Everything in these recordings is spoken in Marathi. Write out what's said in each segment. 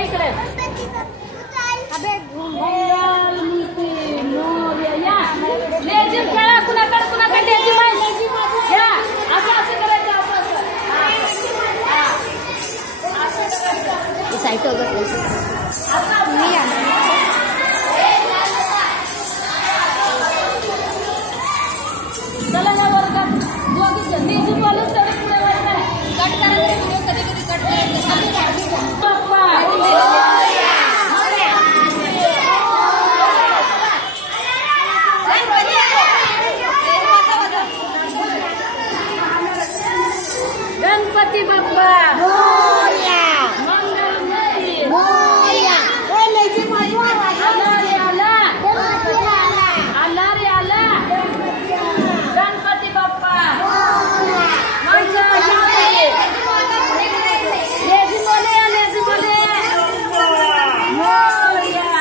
इकडे लेझिम खेळा कुणाकडे कुणाकडे लेझिम आहे या असं असं करायचं असं साईट चला या वर्गात दोघीच लेझिम वालच तर पुढे व्हायचं कट करायचं कधी कधी कट करायचं पप्पा गणपती बाप्पा मोरया मंगलमूर्ती मोरया आला रे आला आला रे आला गणपती बाप्पा मंगलमूर्ती लेझिम बोले मोरया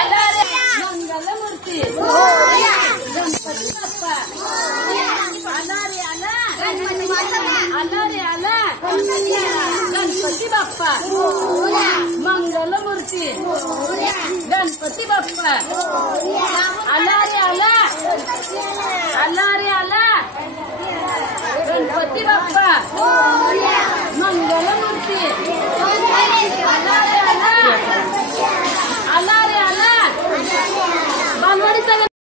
आला रे मंगलमूर्ती गणपती बाप्पा आला रे आला आला रे आला गणपती बाप्पा मंगलमूर्ती गणपती बाप्पा